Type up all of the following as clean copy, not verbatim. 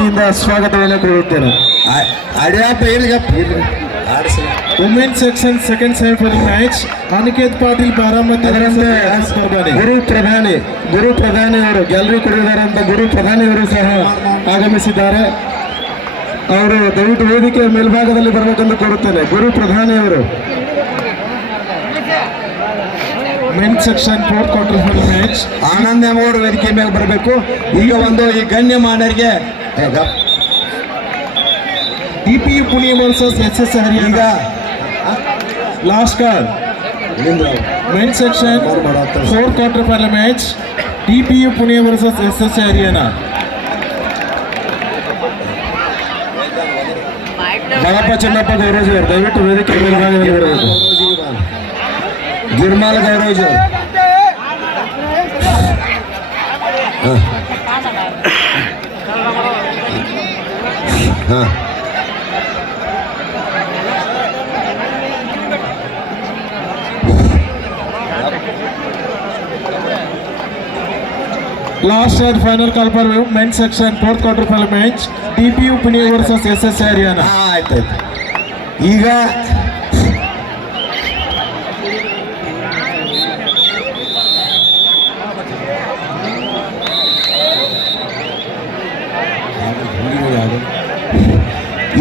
ವತಿಯಿಂದ ಸ್ವಾಗತವನ್ನು ಕೋರುತ್ತೇನೆ. Women section second semifinal match Aniket Patil Baramati ಗುರು ಪ್ರಧಾನಿ ಅವರು ಗ್ಯಾಲರಿ ಕೊಡಿದ್ದಾರೆ ಅಂತ ಗುರು ಪ್ರಧಾನಿ ಅವರು ಸಹ ಆಗಮಿಸಿದ್ದಾರೆ. ಅವರು ದಯವಿಟ್ಟು ವೇದಿಕೆಯ ಮೇಲ್ಭಾಗದಲ್ಲಿ ಬರಬೇಕೆಂದು ಕೋರುತ್ತೇನೆ. ಗುರು ಪ್ರಧಾನಿ ಅವರು men section fourth quarter final match Anand ಅವರು ವೇದಿಕೆ ಮೇಲೆ ಬರಬೇಕು. ಈಗ ಒಂದು ಈ ಗಣ್ಯಮಾನ್ಯರಿಗೆ DPU Pune versus SS Haryana last call men section fourth quarter final match DPU Pune versus SS Haryana. Balappa Chennappa Gaurav ಅವರು ದಯವಿಟ್ಟು ವೇದಿಕೆ ಮೇಲ್ಭಾಗದಲ್ಲಿ ಬರಬೇಕು. ಗಿರ್ಮಾಲ್ Gaurav Last and final call for men's section fourth quarter final match DPU Pune versus SS Haryana. ಆಯ್ತು ಈಗ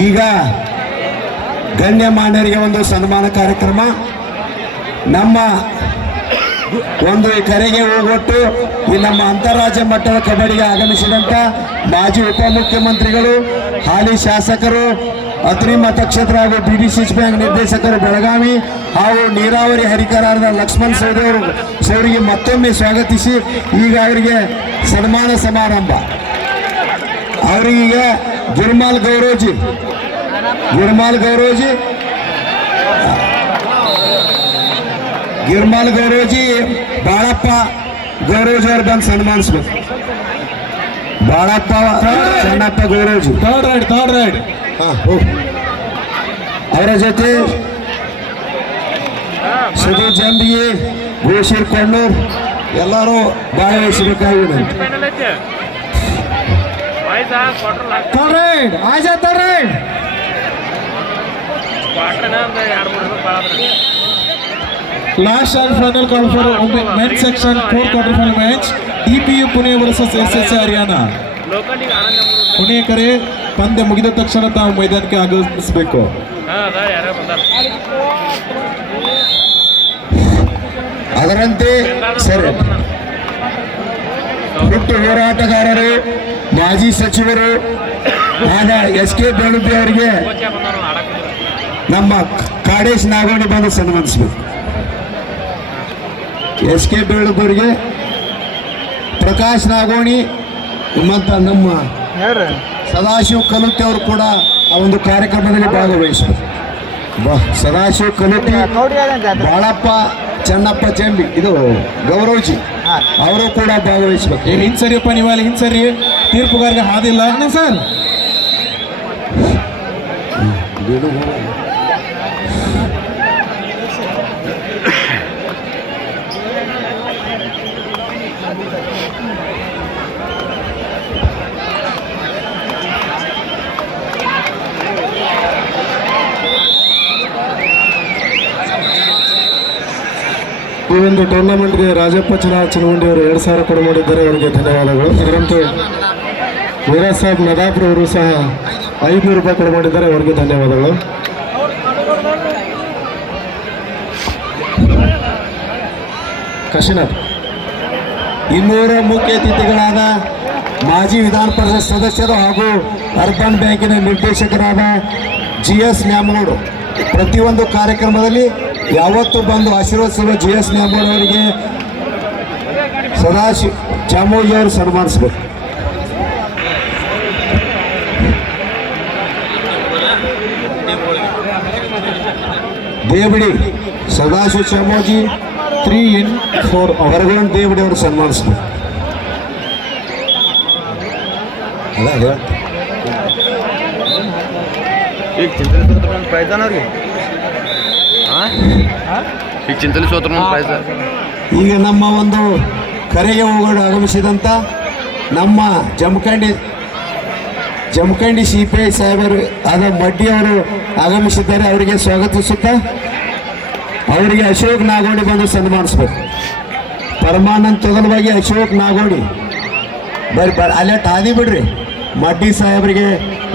ಈಗ ಗಣ್ಯಮಾನ್ಯರಿಗೆ ಒಂದು ಸನ್ಮಾನ ಕಾರ್ಯಕ್ರಮ. ನಮ್ಮ ಒಂದು ಕರೆಗೆ ಹೋಗೊಟ್ಟು ಈ ನಮ್ಮ ಅಂತಾರಾಜ್ಯ ಮಟ್ಟದ ಕಬಡ್ಡಿಗೆ ಆಗಮಿಸಿದಂಥ ಮಾಜಿ ಉಪಮುಖ್ಯಮಂತ್ರಿಗಳು, ಹಾಲಿ ಶಾಸಕರು, ಅತ್ರಿ ಮತಕ್ಷೇತ್ರ ಹಾಗೂ BDCH ಬ್ಯಾಂಕ್ ನಿರ್ದೇಶಕರು ಬೆಳಗಾವಿ ಹಾಗೂ ನೀರಾವರಿ ಹರಿಕಾರರಾದ ಲಕ್ಷ್ಮಣ್ ಸೌರಿಗೆ ಮತ್ತೊಮ್ಮೆ ಸ್ವಾಗತಿಸಿ ಈಗ ಅವರಿಗೆ ಸನ್ಮಾನ ಸಮಾರಂಭ. ಅವರಿಗೆ ಗಿರ್ಮಾಲ್ ಗೌರವ್ಜಿ ಬಾಳಪ್ಪ ಗೌರವ್ಜಿ ಅವ್ರು ಬಂದು ಸನ್ಮಾನಿಸ್ಬೇಕು. ಬಾಳಪ್ಪ ಚೆನ್ನಪ್ಪ ಗೌರವ್ಜಿ ಥರ್ಡ್ ರೈಡ್ ಅವರ ಜೊತೆ ಸುಧೀ ಜಂಬಿಗೆ, ಗೋಶೀರ್ ಕೊಂಡೂರ್ ಎಲ್ಲರೂ ಭಾಗವಹಿಸಬೇಕಾಗಿದೆ. Last and final call for men's section fourth quarter final match DPU Pune versus SS Haryana. ಪುಣೇಕರೇ ಪಂದ್ಯ ಮುಗಿದ ತಕ್ಷಣ ತಾವು ಮೈದಾನಕ್ಕೆ ಆಗಮಿಸಬೇಕು. ಅದರಂತೆ ಸರಿ ಹುಟ್ಟು ಹೋರಾಟಗಾರರು, ಮಾಜಿ ಸಚಿವರು ಆದ SK ಬೇಳುಬಿ ಅವರಿಗೆ ನಮ್ಮ ಕಾಡೇಶ್ ನಾಗೋಣಿ ಬಂದು ಸನ್ಮಾನಿಸಬೇಕು. SK ಬೇಳುಬರಿಗೆ ಪ್ರಕಾಶ್ ನಾಗೋಣಿ ಮತ್ತು ನಮ್ಮ ಸದಾಶಿವ ಕಲುಟ್ಟಿ ಅವರು ಕೂಡ ಆ ಒಂದು ಕಾರ್ಯಕ್ರಮದಲ್ಲಿ ಭಾಗವಹಿಸಬೇಕು. ಸದಾಶಿವ ಕಲುಟ್ಟಿ, ಬಾಳಪ್ಪ ಚೆನ್ನಪ್ಪ ಚೆಂಬಿ, ಇದು ಗೌರವ್ಜಿ ಅವರು ಕೂಡ ಭಾಗವಹಿಸಬೇಕು. ಹಿಂಸರಿಯಪ್ಪ ನೀವು ಅಲ್ಲಿ ಹಿಂಸರಿ, ತೀರ್ಪುಗಾರಿಗೆ ಹಾದಿಲ್ಲ ಸರ್. ಈ ಒಂದು ಟೂರ್ನಮೆಂಟ್ಗೆ ರಾಜಪ್ಪ ಚಿನಗುಂಡಿ ಅವರು 2,000 ಕೊಡು ಮಾಡಿದ್ದಾರೆ, ಅವರಿಗೆ ಧನ್ಯವಾದಗಳು. ಇದರಂತೆ ವೀರಾಜ್ ಸಾಹೇಬ್ ನದಾಪುರ ಅವರು ಸಹ 500 ರೂಪಾಯಿ ಕೊಡು ಮಾಡಿದ್ದಾರೆ, ಅವರಿಗೆ ಧನ್ಯವಾದಗಳು. ಕಾಶಿನಾಥ್ ಇನ್ನೂರ ಮುಖ್ಯ ಅತಿಥಿಗಳಾದ ಮಾಜಿ ವಿಧಾನ ಪರಿಷತ್ ಸದಸ್ಯರು ಹಾಗೂ ಅರ್ಬನ್ ಬ್ಯಾಂಕಿನ ನಿರ್ದೇಶಕರಾದ GS ನ್ಯಾಮಗೌಡ ಪ್ರತಿಯೊಂದು ಕಾರ್ಯಕ್ರಮದಲ್ಲಿ ಯಾವತ್ತೂ ಬಂದು ಆಶೀರ್ವದಿಸುವ GS ನ್ಯಾಮಗೌಡ ಅವರಿಗೆ ಸದಾಶಿವ ಚಾಮೋಜಿ ಅವರು ಸನ್ಮಾನಿಸಬೇಕು. ದೇವಡಿ ಸದಾಶಿವ ಚಾಮೋಜಿ 3 in 4 ಹೊರಗಡೆ ದೇವಡಿ ಅವರು ಸನ್ಮಾನಿಸಬೇಕು. ಈಗ ಚಿಂತನೆ ಪ್ರೈಸ್ ಅವ್ರಿಗೆ ಈಗ ಚಿಂತನೆ ಸೋತ್ರ ಪ್ರೈಸ್. ಈಗ ನಮ್ಮ ಒಂದು ಕರೆಗೆ ಹೋಗೋಣ ಆಗಮಿಸಿದಂಥ ನಮ್ಮ ಜಮಖಂಡಿ ಜಮಖಂಡಿ CPI ಸಾಹೇಬರು ಆದ ಮಡ್ಡಿ ಅವರು ಆಗಮಿಸಿದ್ದಾರೆ. ಅವರಿಗೆ ಸ್ವಾಗತಿಸುತ್ತಾ ಅವರಿಗೆ ಅಶೋಕ್ ನಾಗೋಡಿ ಬಂದು ಸನ್ಮಾನಿಸ್ಬೇಕು. ಪರಮಾನಂದ್ ತೊಗಲವಾಗಿ ಅಶೋಕ್ ನಾಗೋಡಿ ಬರ್ರಿ ಅಲ್ಲೇ ಹಾದಿ ಬಿಡ್ರಿ. ಮಡ್ಡಿ ಸಾಹೇಬರಿಗೆ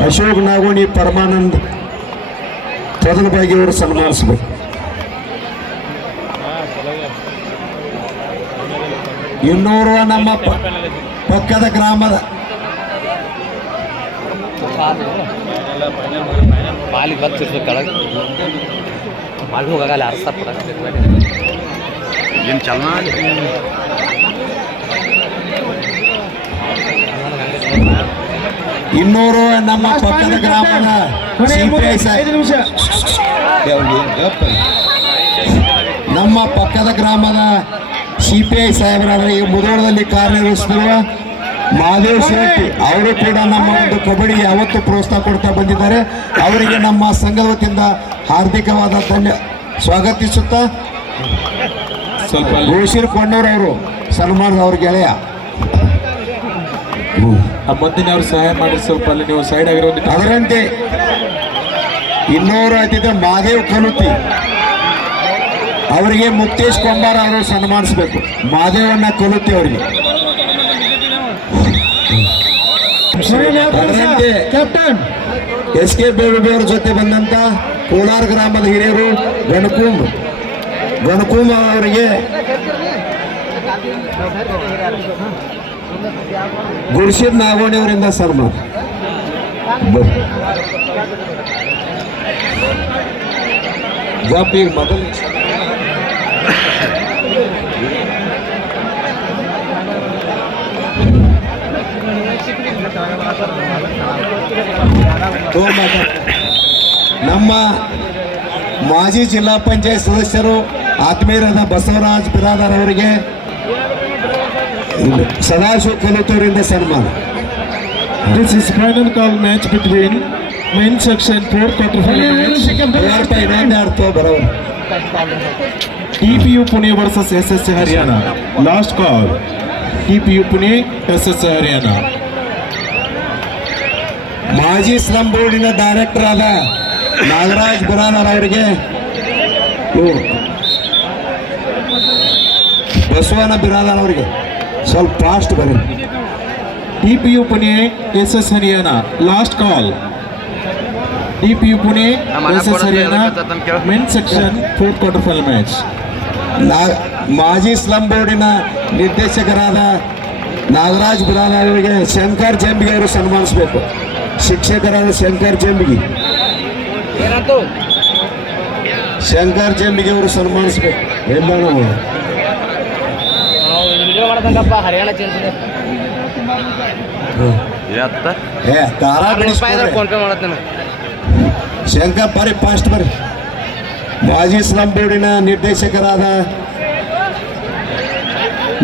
ಅಶೋಕ್ ನಾಗೋಡಿ ಪರಮಾನಂದ್ ತೊಗಲವಾಗಿ ಅವರು ಸನ್ಮಾನಿಸ್ಬೇಕು. ಇನ್ನೋರ್ವ ನಮ್ಮ ಪಕ್ಕದ ಗ್ರಾಮದ ಪಾಲಿಗೆ ಬರ್ತಿರ್ಬೇಕು ಕೆಳಗೆ ಪಾಲಿ ಹೋಗಲ್ಲ ಅರ್ಥ ಏನು ಚಲನ ಇನ್ನೋರ್ವ ನಮ್ಮ ಪಕ್ಕದ ಗ್ರಾಮದ CPI ನಮ್ಮ ಪಕ್ಕದ ಗ್ರಾಮದ CPI ಸಾಹೇಬರಾದ ಈಗ ಮುಧೋಳದಲ್ಲಿ ಕಾರ್ಯನಿರ್ವಹಿಸುತ್ತಿರುವ ಮಹಾದೇವ್ ಶೆಟ್ಟಿ ಅವರು ಕೂಡ ನಮ್ಮ ಒಂದು ಕಬಡ್ಡಿಗೆ ಯಾವತ್ತೂ ಪ್ರೋತ್ಸಾಹ ಕೊಡ್ತಾ ಬಂದಿದ್ದಾರೆ. ಅವರಿಗೆ ನಮ್ಮ ಸಂಘದ ವತಿಯಿಂದ ಹಾರ್ದಿಕವಾದ ಸ್ವಾಗತಿಸುತ್ತಾ ಸ್ವಲ್ಪ ಗೋಶಿರ್ ಕೊಂಡವ್ರವರು ಸನ್ಮಾನದ ಅವ್ರ ಗೆಳೆಯ ಮುಂದಿನ ಅವ್ರು ಸಹಾಯ ಮಾಡಿ ಸ್ವಲ್ಪ ಅಲ್ಲಿ ನೀವು ಸೈಡ್ ಆಗಿರೋ ಅದರಂತೆ ಇನ್ನೂರು ಅತಿಥಿ ಮಹಾದೇವ್ ಕಲುತಿ ಅವರಿಗೆ ಮುಕ್ತೇಶ್ ಕೊಂಬಾರ ಅವರು ಸನ್ಮಾನಿಸಬೇಕು. ಮಹಾದೇವಣ್ಣ ಕಲುತಿ ಅವರಿಗೆ ಅದರಂತೆ ಕ್ಯಾಪ್ಟನ್ SK ಬೇಳುಬಿ ಅವರ ಜೊತೆ ಬಂದಂತ ಕೋಲಾರ ಗ್ರಾಮದ ಹಿರಿಯರು ಗಣಕುಂಬ ಅವರಿಗೆ ಗುರುಶಿರ್ ನಾಗೋಣಿ ಅವರಿಂದ ಸನ್ಮಾನ. ಈಗ ಮೊದಲು ನಮ್ಮ ಮಾಜಿ ಜಿಲ್ಲಾ ಪಂಚಾಯತ್ ಸದಸ್ಯರು ಆತ್ಮೀಯರಾದ ಬಸವರಾಜ್ ಬಿರಾದಾರ್ ಅವರಿಗೆ ಸದಾಶಿವ ಕಲುತೂರಿಂದ ಸನ್ಮಾನ. This is final call match between main section 4 quarter final match. ಬರೋರು TPU Pune versus SSC Haryana. Last call. TPU Pune SSC Haryana. ಮಾಜಿ ಸ್ಲಂ ಬೋರ್ಡಿನ ಡೈರೆಕ್ಟರ್ ಆದ ನಾಗರಾಜ್ ಬಿರಾದಾರ್ ಅವರಿಗೆ ಬಸವನ ಬಿರಾದಾರ್ ಅವರಿಗೆ ಸ್ವಲ್ಪ ಫಾಸ್ಟ್ ಬರೀ. TPU Pune SS Haryana. Last call. TPU Pune SS Haryana. Men's section 4th quarter final match. ಮಾಜಿ ಸ್ಲಂ ಬೋರ್ಡಿನ ನಿರ್ದೇಶಕರಾದ ನಾಗರಾಜ್ ಬಿರಾದಾರ್ ಅವರಿಗೆ ಶಂಕರ್ ಜಂಬಿಗೆ ಅವರು ಸನ್ಮಾನಿಸಬೇಕು. ಶಿಕ್ಷಕರಾದ ಶಂಕರ್ ಜಂಬಿಗೆ ಅವರು ಸನ್ಮಾನಿಸಬೇಕು. ಎಲ್ಲ ನಾವು ಶಂಕರ್ ಬರ್ರಿ ಫಾಸ್ಟ್ ಬರ್ರಿ. ಮಾಜಿ ಸ್ಲಂ ಬೋರ್ಡಿನ ನಿರ್ದೇಶಕರಾದ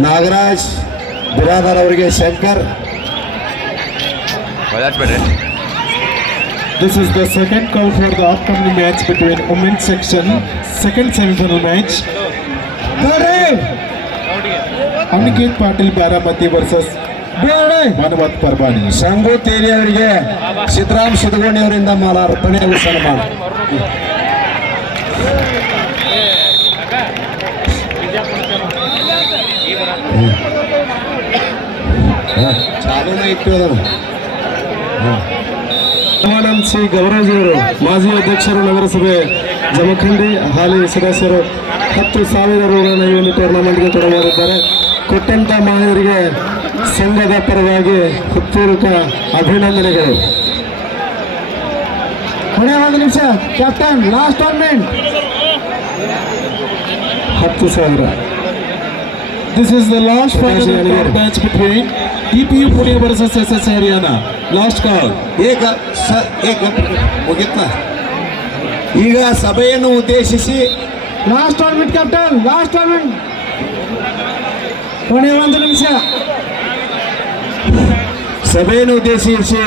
ನಾಗರಾಜ್ ಬಿರಾದಾರ್ ಅವರಿಗೆ Shankar. This is the second call for the upcoming match between women's section second semi-final match. Aniket Patil Baramati versus Manavat Parbani. ಸಂಗು ತೇರಿ ಅವರಿಗೆ ಸಿದ್ದರಾಮ್ ಸಿದ್ದಗೋಣಿ ಅವರಿಂದ ಮಾಲಾರ್ಪಣೆ ಸನ್ಮಾನ. ಚಾಲೂನ ಇಟ್ಟು ರಾಮಾನಂದ್ ಸಿ ಗೌರವಜಿಯವರು ಮಾಜಿ ಅಧ್ಯಕ್ಷರು ನಗರಸಭೆ ಜಮಖಂಡಿ ಹಾಲಿ ಸದಸ್ಯರು 10,000 ರೂಗಳನ್ನು ಈ ಒಂದು ಟೂರ್ನಮೆಂಟ್ಗೆ ಕೊಡಲಿದ್ದಾರೆ. ಕೊಟ್ಟಂತ ಮಾಹಿತಿಗೆ ಸಂಘದ ಪರವಾಗಿ ಹೃತ್ಪೂರ್ವಕ ಅಭಿನಂದನೆಗಳು. ಕೊನೆಯ 1 ನಿಮಿಷ captain last tournament 10,000. This is the last final match between TPU Pune versus SS Haryana. Last call. ಮುಗಿತ್ನ ಈಗ ಸಭೆಯನ್ನು ಉದ್ದೇಶಿಸಿ last tournament captain last tournament ಕೊನೆಯ 1 ನಿಮಿಷ. ಸಭೆಯನ್ನು ಉದ್ದೇಶಿಸಿ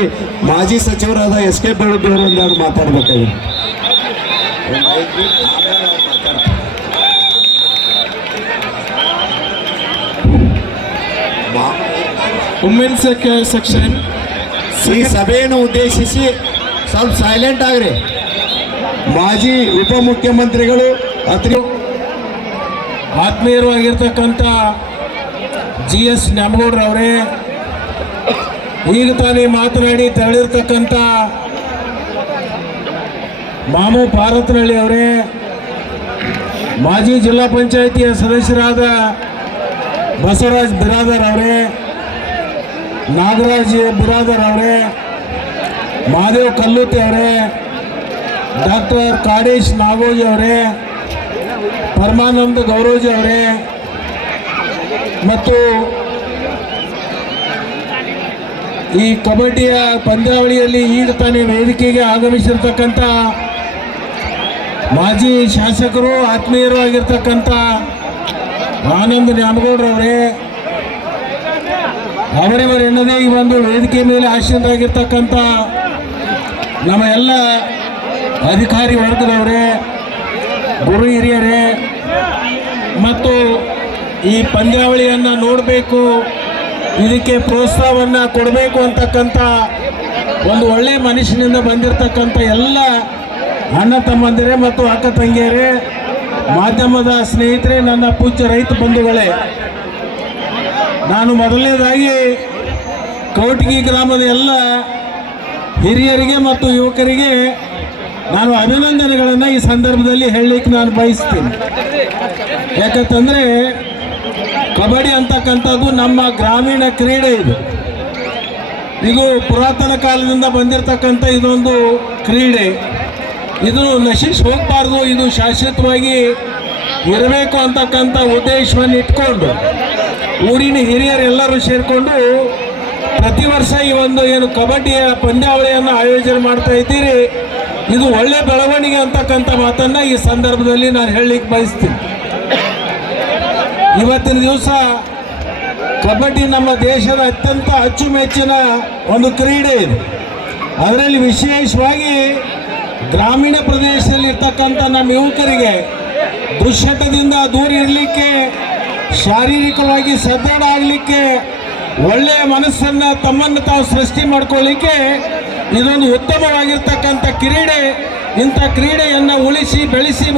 ಮಾಜಿ ಸಚಿವರಾದ SK ಬೇಳುಬಿ ಅವರು ಒಂದೆರಡು ಮಾತಾಡಬೇಕಾಗಿದೆ. Women's section ಈ ಸಭೆಯನ್ನು ಉದ್ದೇಶಿಸಿ ಸ್ವಲ್ಪ ಸೈಲೆಂಟ್ ಆಗ್ರಿ. ಮಾಜಿ ಉಪಮುಖ್ಯಮಂತ್ರಿಗಳು ಆತ್ಮೀಯರಾಗಿರ್ತಕ್ಕಂಥ GS ನ್ಯಾಮಗೌಡ್ರವರೇ, ಈಗ ತಾನೇ ಮಾತನಾಡಿ ತೆರಳಿರ್ತಕ್ಕಂಥ ಮಾಮು ಪಾರತ್ನಹಳ್ಳಿ ಅವರೇ, ಮಾಜಿ ಜಿಲ್ಲಾ ಪಂಚಾಯಿತಿಯ ಸದಸ್ಯರಾದ ಬಸವರಾಜ್ ಬಿರಾದರ್ ಅವರೇ, ನಾಗರಾಜ್ ಬಿರಾದರ್ ಅವರೇ, ಮಹಾದೇವ್ ಕಲ್ಲುತ್ತಿ ಅವರೇ, ಡಾಕ್ಟರ್ ಕಾಡೇಶ್ ನಾಗೋಜಿ ಅವರೇ, ಪರಮಾನಂದ ಗೌರೋಜಿ ಅವರೇ ಮತ್ತು ಈ ಕಬಡ್ಡಿಯ ಪಂದ್ಯಾವಳಿಯಲ್ಲಿ ಈಗ ತಾನೇ ವೇದಿಕೆಗೆ ಆಗಮಿಸಿರ್ತಕ್ಕಂಥ ಮಾಜಿ ಶಾಸಕರು ಆತ್ಮೀಯರು ಆಗಿರ್ತಕ್ಕಂಥ ಆನಂದ್ ನ್ಯಾಮಗೌಡ್ರವರೇ, ಅವರಿವರೆನ್ನದೇ ಈ ಒಂದು ವೇದಿಕೆ ಮೇಲೆ ಆಶೀನರಾಗಿರ್ತಕ್ಕಂಥ ನಮ್ಮ ಎಲ್ಲ ಅಧಿಕಾರಿ ವರ್ಗದವರೇ, ಗುರು ಹಿರಿಯರೇ ಮತ್ತು ಈ ಪಂದ್ಯಾವಳಿಯನ್ನು ನೋಡಬೇಕು, ಇದಕ್ಕೆ ಪ್ರೋತ್ಸಾಹವನ್ನು ಕೊಡಬೇಕು ಅಂತಕ್ಕಂಥ ಒಂದು ಒಳ್ಳೆಯ ಮನುಷ್ಯನಿಂದ ಬಂದಿರತಕ್ಕಂಥ ಎಲ್ಲ ಅಣ್ಣ ತಮ್ಮಂದಿರೇ ಮತ್ತು ಅಕ್ಕ ತಂಗಿಯರೇ, ಮಾಧ್ಯಮದ ಸ್ನೇಹಿತರೆ, ನನ್ನ ಪೂಜ್ಯ ರೈತ ಬಂಧುಗಳೇ, ನಾನು ಮೊದಲನೇದಾಗಿ ಕೌಟಗಿ ಗ್ರಾಮದ ಎಲ್ಲ ಹಿರಿಯರಿಗೆ ಮತ್ತು ಯುವಕರಿಗೆ ನಾನು ಅಭಿನಂದನೆಗಳನ್ನು ಈ ಸಂದರ್ಭದಲ್ಲಿ ಹೇಳಲಿಕ್ಕೆ ನಾನು ಬಯಸ್ತೀನಿ. ಯಾಕಂತಂದರೆ ಕಬಡ್ಡಿ ಅಂತಕ್ಕಂಥದ್ದು ನಮ್ಮ ಗ್ರಾಮೀಣ ಕ್ರೀಡೆ. ಇದು ಪುರಾತನ ಕಾಲದಿಂದ ಬಂದಿರತಕ್ಕಂಥ ಇದೊಂದು ಕ್ರೀಡೆ. ಇದು ನಶಿಸಿ ಹೋಗಬಾರ್ದು, ಇದು ಶಾಶ್ವತವಾಗಿ ಇರಬೇಕು ಅಂತಕ್ಕಂಥ ಉದ್ದೇಶವನ್ನು ಇಟ್ಕೊಂಡು ಊರಿನ ಹಿರಿಯರೆಲ್ಲರೂ ಸೇರಿಕೊಂಡು ಪ್ರತಿ ವರ್ಷ ಈ ಒಂದು ಏನು ಕಬಡ್ಡಿಯ ಪಂದ್ಯಾವಳಿಯನ್ನು ಆಯೋಜನೆ ಮಾಡ್ತಾ ಇದ್ದೀರಿ. ಇದು ಒಳ್ಳೆ ಬೆಳವಣಿಗೆ ಅಂತಕ್ಕಂಥ ಮಾತನ್ನು ಈ ಸಂದರ್ಭದಲ್ಲಿ ನಾನು ಹೇಳಲಿಕ್ಕೆ ಬಯಸ್ತೀನಿ. ಇವತ್ತಿನ ದಿವಸ ಕಬಡ್ಡಿ ನಮ್ಮ ದೇಶದ ಅತ್ಯಂತ ಅಚ್ಚುಮೆಚ್ಚಿನ ಒಂದು ಕ್ರೀಡೆ ಇದೆ. ಅದರಲ್ಲಿ ವಿಶೇಷವಾಗಿ ಗ್ರಾಮೀಣ ಪ್ರದೇಶದಲ್ಲಿ ಇರ್ತಕ್ಕಂಥ ನಮ್ಮ ಯುವಕರಿಗೆ ದುಶ್ಚಟದಿಂದ ದೂರ ಇರಲಿಕ್ಕೆ, ಶಾರೀರಿಕವಾಗಿ ಸದೃಢ ಆಗಲಿಕ್ಕೆ, ಒಳ್ಳೆಯ ಮನಸ್ಸನ್ನು ತಮ್ಮನ್ನು ತಾವು ಸೃಷ್ಟಿ ಮಾಡ್ಕೊಳ್ಳಿಕ್ಕೆ ಇದೊಂದು ಉತ್ತಮವಾಗಿರ್ತಕ್ಕಂಥ ಕ್ರೀಡೆ. ಇಂಥ ಕ್ರೀಡೆಯನ್ನು ಉಳಿಸಿ ಬೆಳೆಸಿ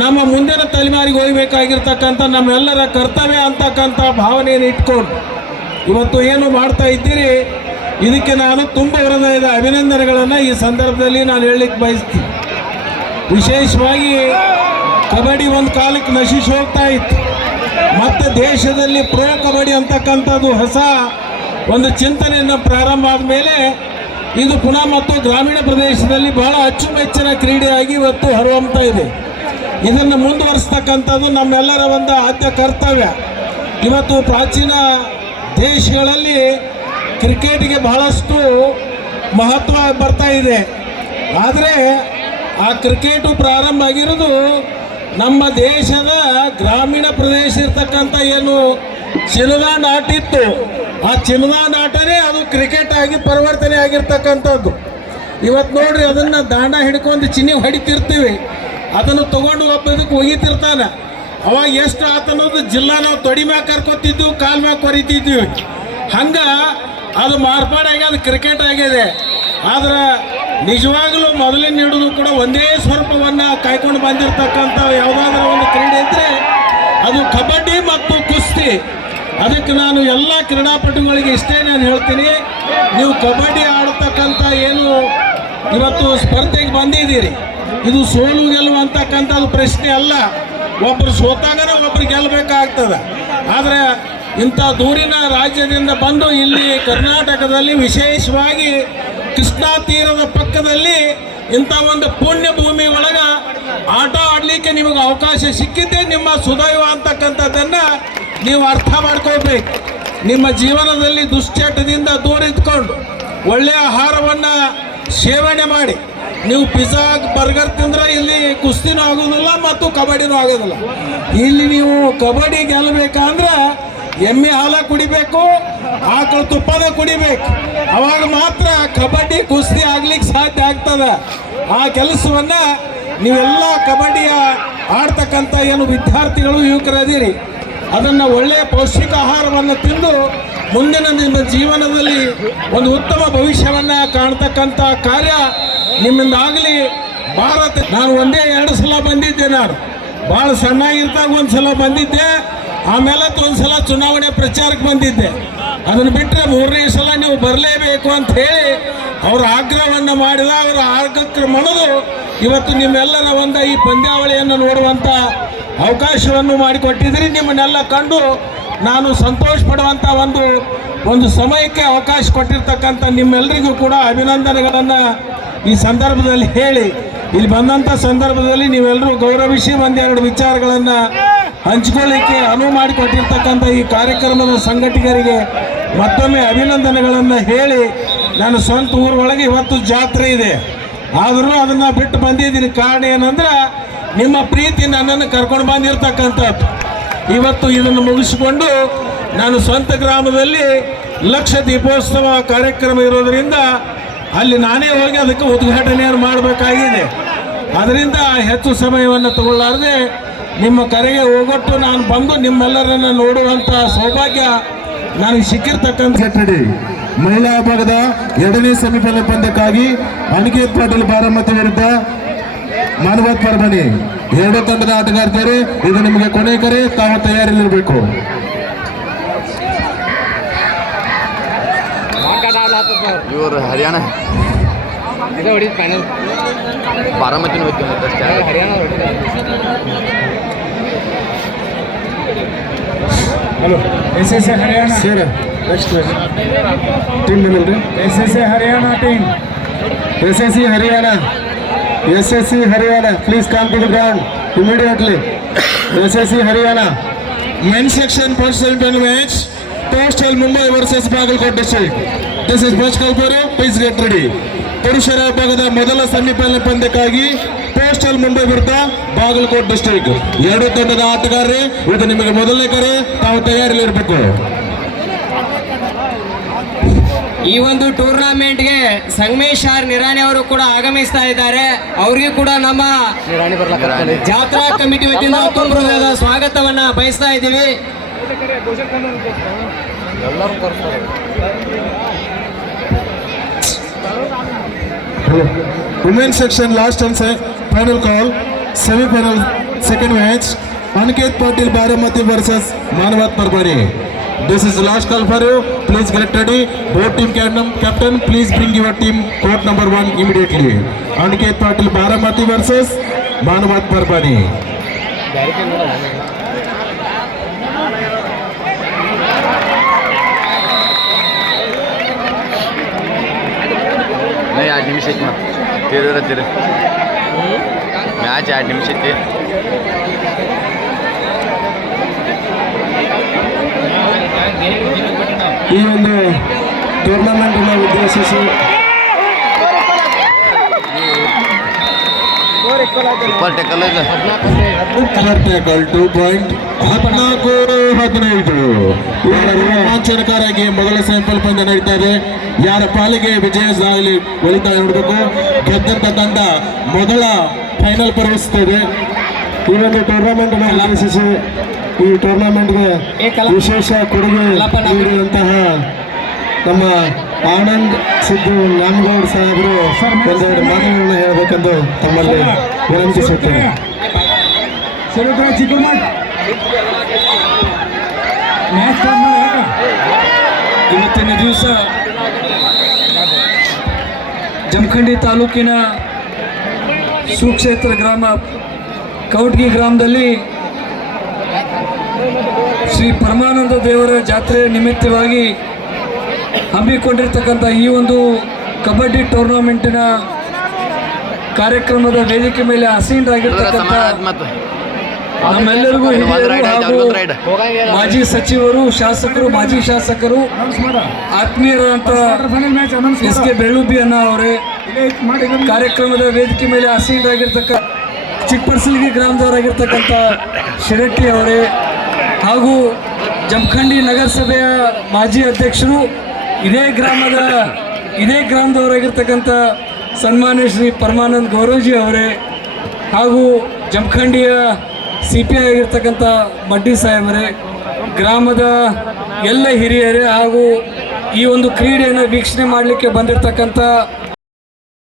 ನಮ್ಮ ಮುಂದಿನ ತಲೆಮಾರಿಗೆ ಹೋಗಬೇಕಾಗಿರ್ತಕ್ಕಂಥ ನಮ್ಮೆಲ್ಲರ ಕರ್ತವ್ಯ ಅಂತಕ್ಕಂಥ ಭಾವನೆಯನ್ನು ಇಟ್ಕೊಂಡು ಇವತ್ತು ಏನು ಮಾಡ್ತಾ ಇದ್ದೀರಿ, ಇದಕ್ಕೆ ನಾನು ತುಂಬ ಹೃದಯದ ಅಭಿನಂದನೆಗಳನ್ನು ಈ ಸಂದರ್ಭದಲ್ಲಿ ನಾನು ಹೇಳಲಿಕ್ಕೆ ಬಯಸ್ತೀನಿ. ವಿಶೇಷವಾಗಿ ಕಬಡ್ಡಿ ಒಂದು ಕಾಲಕ್ಕೆ ನಶಿಸಿ ಹೋಗ್ತಾ ಇತ್ತು. ಮತ್ತು ದೇಶದಲ್ಲಿ ಪ್ರೋ ಕಬಡ್ಡಿ ಅಂತಕ್ಕಂಥದ್ದು ಹೊಸ ಒಂದು ಚಿಂತನೆಯನ್ನು ಪ್ರಾರಂಭ ಆದಮೇಲೆ ಇದು ಪುನಃ ಮತ್ತು ಗ್ರಾಮೀಣ ಪ್ರದೇಶದಲ್ಲಿ ಬಹಳ ಅಚ್ಚುಮೆಚ್ಚಿನ ಕ್ರೀಡೆಯಾಗಿ ಇವತ್ತು ಹೊರಹೊಮ್ತಾ ಇದೆ. ಇದನ್ನು ಮುಂದುವರಿಸ್ತಕ್ಕಂಥದ್ದು ನಮ್ಮೆಲ್ಲರ ಒಂದು ಆದ್ಯ ಕರ್ತವ್ಯ. ಇವತ್ತು ಪ್ರಾಚೀನ ದೇಶಗಳಲ್ಲಿ ಕ್ರಿಕೆಟ್ಗೆ ಬಹಳಷ್ಟು ಮಹತ್ವ ಬರ್ತಾ ಇದೆ. ಆದರೆ ಆ ಕ್ರಿಕೆಟು ಪ್ರಾರಂಭ ಆಗಿರೋದು ನಮ್ಮ ದೇಶದ ಗ್ರಾಮೀಣ ಪ್ರದೇಶ ಇರ್ತಕ್ಕಂಥ ಏನು ಚಿನ್ನದಾಂಡು ಆಟ ಇತ್ತು, ಆ ಚಿನ್ನದಾಂಡು ಆಟನೇ ಅದು ಕ್ರಿಕೆಟ್ ಆಗಿ ಪರಿವರ್ತನೆ ಆಗಿರ್ತಕ್ಕಂಥದ್ದು. ಇವತ್ತು ನೋಡ್ರಿ, ಅದನ್ನು ದಾಂಡ ಹಿಡ್ಕೊಂಡು ಚಿನ್ನಿ ಹೊಡಿತಿರ್ತೀವಿ, ಅದನ್ನು ತೊಗೊಂಡು ಒಬ್ಬ ಇದಕ್ಕೆ ಒಗಿತಿರ್ತಾನೆ. ಅವಾಗ ಎಷ್ಟು ಆತನೋದು ಜಿಲ್ಲಾ ನಾವು ತೊಡಿ ಮ್ಯಾಗ ಕರ್ಕೊತಿದ್ವಿ, ಕಾಲು ಮ್ಯಾಗ ಕೊರಿತಿದ್ವಿ. ಹಂಗೆ ಅದು ಮಾರ್ಪಾಡಾಗಿ ಅದು ಕ್ರಿಕೆಟ್ ಆಗಿದೆ. ಆದ್ರೆ ನಿಜವಾಗಲೂ ಮೊದಲಿನ ಹಿಡಿದು ಕೂಡ ಒಂದೇ ಸ್ವರೂಪವನ್ನು ಕಾಯ್ಕೊಂಡು ಬಂದಿರತಕ್ಕಂಥ ಯಾವುದಾದ್ರೂ ಒಂದು ಕ್ರೀಡೆ ಇದ್ದರೆ ಅದು ಕಬಡ್ಡಿ ಮತ್ತು ಕುಸ್ತಿ. ಅದಕ್ಕೆ ನಾನು ಎಲ್ಲ ಕ್ರೀಡಾಪಟುಗಳಿಗೆ ಇಷ್ಟೇ ನಾನು ಹೇಳ್ತೀನಿ, ನೀವು ಕಬಡ್ಡಿ ಆಡ್ತಕ್ಕಂಥ ಏನು ಇವತ್ತು ಸ್ಪರ್ಧೆಗೆ ಬಂದಿದ್ದೀರಿ, ಇದು ಸೋಲು ಗೆಲ್ಲುವ ಅಂತಕ್ಕಂಥದ್ದು ಪ್ರಶ್ನೆ ಅಲ್ಲ. ಒಬ್ಬರು ಸೋತಾಗನೇ ಒಬ್ಬರು ಗೆಲ್ಲಬೇಕಾಗ್ತದೆ. ಆದರೆ ಇಂಥ ದೂರಿನ ರಾಜ್ಯದಿಂದ ಬಂದು ಇಲ್ಲಿ ಕರ್ನಾಟಕದಲ್ಲಿ ವಿಶೇಷವಾಗಿ ಕೃಷ್ಣಾ ತೀರದ ಪಕ್ಕದಲ್ಲಿ ಇಂಥ ಒಂದು ಪುಣ್ಯ ಭೂಮಿ ಒಳಗೆ ಆಟ ಆಡಲಿಕ್ಕೆ ನಿಮಗೆ ಅವಕಾಶ ಸಿಕ್ಕಿದ್ದೇ ನಿಮ್ಮ ಸುದೈವ ಅಂತಕ್ಕಂಥದ್ದನ್ನು ನೀವು ಅರ್ಥ ಮಾಡ್ಕೋಬೇಕು. ನಿಮ್ಮ ಜೀವನದಲ್ಲಿ ದುಶ್ಚಟದಿಂದ ದೂರ ಇದ್ಕೊಂಡು ಒಳ್ಳೆಯ ಆಹಾರವನ್ನು ಸೇವನೆ ಮಾಡಿ. ನೀವು ಪಿಜ್ಜಾ ಬರ್ಗರ್ ತಿಂದರೆ ಇಲ್ಲಿ ಕುಸ್ತಿನೂ ಆಗೋದಿಲ್ಲ ಮತ್ತು ಕಬಡ್ಡಿನೂ ಆಗೋದಿಲ್ಲ. ಇಲ್ಲಿ ನೀವು ಕಬಡ್ಡಿ ಗೆಲ್ಲಬೇಕಂದ್ರೆ ಎಮ್ಮೆ ಹಾಲ ಕುಡಿಬೇಕು, ಆಕಳು ತುಪ್ಪದ ಕುಡಿಬೇಕು. ಅವಾಗ ಮಾತ್ರ ಕಬಡ್ಡಿ ಕುಸ್ತಿ ಆಗ್ಲಿಕ್ಕೆ ಸಾಧ್ಯ ಆಗ್ತದೆ. ಆ ಕೆಲಸವನ್ನು ನೀವೆಲ್ಲ ಕಬಡ್ಡಿಯ ಆಡ್ತಕ್ಕಂಥ ಏನು ವಿದ್ಯಾರ್ಥಿಗಳು ಯುವಕರದಿರಿ, ಅದನ್ನು ಒಳ್ಳೆಯ ಪೌಷ್ಟಿಕ ಆಹಾರವನ್ನು ತಿಂದು ಮುಂದಿನ ನಿಮ್ಮ ಜೀವನದಲ್ಲಿ ಒಂದು ಉತ್ತಮ ಭವಿಷ್ಯವನ್ನು ಕಾಣ್ತಕ್ಕಂಥ ಕಾರ್ಯ ನಿಮ್ಮಿಂದ ಆಗಲಿ. ಭಾರತ ನಾನು ಒಂದೇ 2 ಸಲ ಬಂದಿದ್ದೆ. ನಾನು ಭಾಳ ಸಣ್ಣಾಗಿರ್ತಾಗ ಒಂದು ಸಲ ಬಂದಿದ್ದೆ, ಆಮೇಲೆ ಒಂದು ಸಲ ಚುನಾವಣೆ ಪ್ರಚಾರಕ್ಕೆ ಬಂದಿದ್ದೆ. ಅದನ್ನು ಬಿಟ್ಟರೆ 3ನೇ ಸಲ ನೀವು ಬರಲೇಬೇಕು ಅಂತ ಹೇಳಿ ಅವರ ಆಗ್ರಹವನ್ನು ಮಾಡಿದ. ಅವರ ಆಗ್ರಹಕ್ಕೆ ಮಣಿದು ಇವತ್ತು ನಿಮ್ಮೆಲ್ಲರ ಒಂದು ಈ ಪಂದ್ಯಾವಳಿಯನ್ನು ನೋಡುವಂಥ ಅವಕಾಶವನ್ನು ಮಾಡಿಕೊಟ್ಟಿದ್ರಿ. ನಿಮ್ಮನ್ನೆಲ್ಲ ಕಂಡು ನಾನು ಸಂತೋಷ ಪಡುವಂಥ ಒಂದು ಸಮಯಕ್ಕೆ ಅವಕಾಶ ಕೊಟ್ಟಿರ್ತಕ್ಕಂಥ ನಿಮ್ಮೆಲ್ಲರಿಗೂ ಕೂಡ ಅಭಿನಂದನೆಗಳನ್ನು ಈ ಸಂದರ್ಭದಲ್ಲಿ ಹೇಳಿ, ಇಲ್ಲಿ ಬಂದಂಥ ಸಂದರ್ಭದಲ್ಲಿ ನೀವೆಲ್ಲರೂ ಗೌರವಿಸಿ ಒಂದೆರಡು ವಿಚಾರಗಳನ್ನು ಹಂಚಿಕೊಳ್ಳಿಕ್ಕೆ ಅನುವು ಮಾಡಿಕೊಟ್ಟಿರ್ತಕ್ಕಂಥ ಈ ಕಾರ್ಯಕ್ರಮದ ಸಂಘಟಕರಿಗೆ ಮತ್ತೊಮ್ಮೆ ಅಭಿನಂದನೆಗಳನ್ನು ಹೇಳಿ, ನಾನು ಸ್ವಂತ ಊರೊಳಗೆ ಇವತ್ತು ಜಾತ್ರೆ ಇದೆ, ಆದರೂ ಅದನ್ನು ಬಿಟ್ಟು ಬಂದಿದ್ದೀನಿ. ಕಾರಣ ಏನಂದ್ರೆ ನಿಮ್ಮ ಪ್ರೀತಿ ನನ್ನನ್ನು ಕರ್ಕೊಂಡು ಬಂದಿರತಕ್ಕಂಥದ್ದು. ಇವತ್ತು ಇದನ್ನು ಮುಗಿಸಿಕೊಂಡು ನಾನು ಸ್ವಂತ ಗ್ರಾಮದಲ್ಲಿ ಲಕ್ಷ ದೀಪೋತ್ಸವ ಕಾರ್ಯಕ್ರಮ ಇರೋದರಿಂದ ಅಲ್ಲಿ ನಾನೇ ಹೋಗಿ ಅದಕ್ಕೆ ಉದ್ಘಾಟನೆಯನ್ನು ಮಾಡಬೇಕಾಗಿದೆ. ಅದರಿಂದ ಹೆಚ್ಚು ಸಮಯವನ್ನು ತಗೊಳ್ಳಾರದೆ ನಿಮ್ಮ ಕರೆಗೆ ಹೋಗೊಟ್ಟು ನಾನು ಬಂದು ನಿಮ್ಮೆಲ್ಲರನ್ನು ನೋಡುವಂಥ ಸೌಭಾಗ್ಯ ನನಗೆ ಸಿಕ್ಕಿರ್ತಕ್ಕಂಥ. ಮಹಿಳಾ ವಿಭಾಗದ 2ನೇ ಸೆಮಿಫೈನಲ್ ಪಂದ್ಯಕ್ಕಾಗಿ ಅನಿಕೇತ್ ಪಾಟೀಲ್ ಬಾರಾಮತಿ ವಿರುದ್ಧ ಮಾನವತ್ ಪರ್ಬನಿ 2 ತಂಡದ ಆಟಗಾರ್ತಿಯರು. ಇದು ನಿಮಗೆ ಕೊನೆ ಕರೆ, ತಾವು ತಯಾರಿಲಿರಬೇಕು. ಇವರು ಹರಿಯಾಣ ಇದು ಹೊಡಿದ ಫೈನಲ್ ಬಾರಾಮತಿನ ಹೋಗ್ತೀವಿ Haryana hello yes Haryana sir next team ಬಂದಿಲ್ರಿ. Yes Haryana team SSC Haryana please come to the ground immediately. SSC Haryana men's section first semi-final match Postal Mumbai versus Bagalkot district. This is Baj Kalpuru, please get ready. ಪುರುಷರ ವಿಭಾಗದ ಮೊದಲ semifinal ಪಂದ್ಯಕ್ಕಾಗಿ postal Mumbai ವಿರುದ್ಧ Bagalkot district 2 ತಂಡದ ಆಟಗಾರರೇ. ಇದು ನಿಮಗೆ ಮೊದಲನೇ ಕರೆ, ತಾವು ತಯಾರಿಲಿರಬೇಕು. ಈ ಒಂದು ಟೂರ್ನಮೆಂಟ್ಗೆ ಸಂಗಮೇಶ್ ಆರ್ ನಿರಾಣಿ ಅವರು ಕೂಡ ಆಗಮಿಸ್ತಾ ಇದ್ದಾರೆ. ಅವರಿಗೂ ಕೂಡ ನಮ್ಮ ಜಾತ್ರಾ ಕಮಿಟಿ ವತಿಯಿಂದ ತುಂಬ ಹೃದಯದ ಸ್ವಾಗತವನ್ನ ಬಯಸ್ತಾ ಇದ್ದೀವಿ. Women's section last and final call, semi-final second match, Aniket Patil Baramati versus Manavat Parbani. This is the last call for you. Please get ready. Both team captain, please bring your team court number 1 immediately. Aniket Patil Baramati versus Manavat Parbani. नहीं 8 निमिष ಐತಿ ತೀರ match 8 ನಿಮಿಷ ಐತಿ. ಈ ಒಂದು tournament ಅನ್ನು ಉದ್ದೇಶಿಸಿ super ಟೆಕಲ್ ಇದೆ. ಟೆಕಲ್ 2.14-15 ರೋಮಾಂಚನಕಾರಿಯಾಗಿ ಮೊದಲ ಸೆಮಿಫೈನಲ್ ಪಂದ್ಯ ನಡೀತಾ ಇದೆ. ಯಾರ ಪಾಲಿಗೆ ವಿಜಯ ಸಾಗಲಿ ಒಲಿತಾ ನೋಡಬೇಕು. ಗೆದ್ದಂತ ತಂಡ ಮೊದಲ ಫೈನಲ್ ಪ್ರವೇಶಿಸುತ್ತದೆ. ಈ ಒಂದು ಟೂರ್ನಮೆಂಟ್ ಅನ್ನು ಉದ್ದೇಶಿಸಿ ಈ ಟೂರ್ನಮೆಂಟ್ಗೆ ವಿಶೇಷ ಕೊಡುಗೆ ನೀಡಿದಂತಹ ನಮ್ಮ ಆನಂದ್ ಸಿದ್ದು ನಾಮಗೌಡ್ ಸಾಹೇಬರು ಒಂದೆರಡು ಮಾತುಗಳನ್ನು ಹೇಳಬೇಕೆಂದು ತಮ್ಮಲ್ಲಿ ವಿನಂತಿಸುತ್ತೇನೆ. ಇವತ್ತಿನ ದಿವಸ ಜಮಖಂಡಿ ತಾಲೂಕಿನ ಸುಕ್ಷೇತ್ರ ಗ್ರಾಮ ಕೌಟ್ಗಿ ಗ್ರಾಮದಲ್ಲಿ ಶ್ರೀ ಪರಮಾನಂದ ದೇವರ ಜಾತ್ರೆ ನಿಮಿತ್ತವಾಗಿ ಹಮ್ಮಿಕೊಂಡಿರ್ತಕ್ಕಂಥ ಈ ಒಂದು ಕಬಡ್ಡಿ ಟೂರ್ನಮೆಂಟಿನ ಕಾರ್ಯಕ್ರಮದ ವೇದಿಕೆ ಮೇಲೆ ಆಸೀನರಾಗಿರ್ತಕ್ಕಂಥ ನಮ್ಮೆಲ್ಲರಿಗೂ ಹಿರಿಯರು ಹಾಗೂ ಮಾಜಿ ಸಚಿವರು, ಶಾಸಕರು, ಮಾಜಿ ಶಾಸಕರು, ಆತ್ಮೀಯರಾದಂಥ ಎಸ್ ಕೆ ಬೆಳ್ಳುಬ್ಬಿ ಅಣ್ಣ ಅವರೇ, ಕಾರ್ಯಕ್ರಮದ ವೇದಿಕೆ ಮೇಲೆ ಆಸೀನರಾಗಿರ್ತಕ್ಕ ಚಿಕ್ಕಪರ್ಸಲ್ಗಿ ಗ್ರಾಮದವರಾಗಿರ್ತಕ್ಕಂಥ ಶಿರಟ್ಟಿ ಅವರೇ, ಹಾಗೂ ಜಮಖಂಡಿ ನಗರಸಭೆಯ ಮಾಜಿ ಅಧ್ಯಕ್ಷರು, ಇದೇ ಗ್ರಾಮದವರಾಗಿರ್ತಕ್ಕಂಥ ಸನ್ಮಾನ್ಯ ಶ್ರೀ ಪರಮಾನಂದ್ ಗೌರವ್ಜಿ ಅವರೇ, ಹಾಗೂ ಜಮಖಂಡಿಯ CPI ಆಗಿರ್ತಕ್ಕಂಥ ಮಡ್ಡಿ ಸಾಹೇಬರೇ, ಗ್ರಾಮದ ಎಲ್ಲ ಹಿರಿಯರೇ ಹಾಗೂ ಈ ಒಂದು ಕ್ರೀಡೆಯನ್ನು ವೀಕ್ಷಣೆ ಮಾಡಲಿಕ್ಕೆ ಬಂದಿರತಕ್ಕಂಥ